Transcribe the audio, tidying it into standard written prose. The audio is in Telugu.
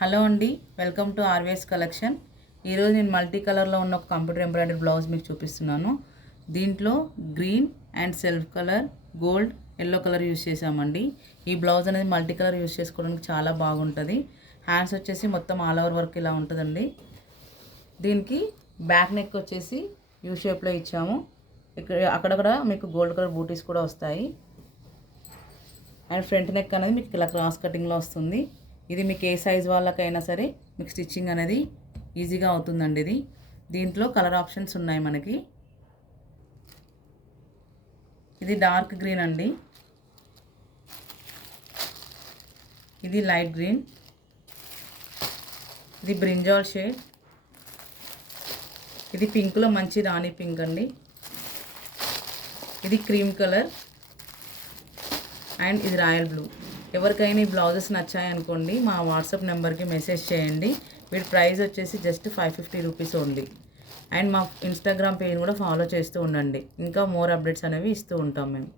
హలో అండి, వెల్కమ్ టు ఆర్వీఎస్ కలెక్షన్. ఈరోజు నేను మల్టీ కలర్లో ఉన్న ఒక కంప్యూటర్ ఎంబ్రాయిడరీ బ్లౌజ్ మీకు చూపిస్తున్నాను. దీంట్లో green and self colour, gold, yellow colour use చేసామండి. ఈ బ్లౌజ్ అనేది మల్టీ కలర్ యూస్ చేసుకోవడానికి చాలా బాగుంటుంది. హ్యాండ్స్ వచ్చేసి మొత్తం ఆల్ ఓవర్ వర్క్ ఇలా ఉంటుందండి. దీనికి బ్యాక్ నెక్ వచ్చేసి యూ షేప్లో ఇచ్చాము. అక్కడక్కడ మీకు గోల్డ్ కలర్ బూటీస్ కూడా వస్తాయి. అండ్ ఫ్రంట్ నెక్ అనేది మీకు ఇలా క్రాస్ కటింగ్లో వస్తుంది. ఇది మీకు ఏ సైజ్ వాళ్ళకైనా సరే మీకు స్టిచ్చింగ్ అనేది ఈజీగా అవుతుందండి. దీంట్లో కలర్ ఆప్షన్స్ ఉన్నాయి మనకి. ఇది డార్క్ గ్రీన్ అండి, ఇది లైట్ గ్రీన్, ఇది బ్రింజాల్ షేడ్, ఇది పింక్లో మంచి రాణి పింక్ అండి, ఇది క్రీమ్ కలర్ అండ్ ఇది రాయల్ బ్లూ. ఎవరికైనా ఈ బ్లౌజెస్ నచ్చాయనుకోండి మా వాట్సాప్ నెంబర్కి మెసేజ్ చేయండి. వీటి ప్రైస్ వచ్చేసి జస్ట్ 550 రూపీస్ ఓన్లీ. అండ్ మా ఇన్స్టాగ్రామ్ పేజ్ కూడా ఫాలో చేస్తూ ఉండండి. ఇంకా మోర్ అప్డేట్స్ అనేవి ఇస్తూ ఉంటాం మేము.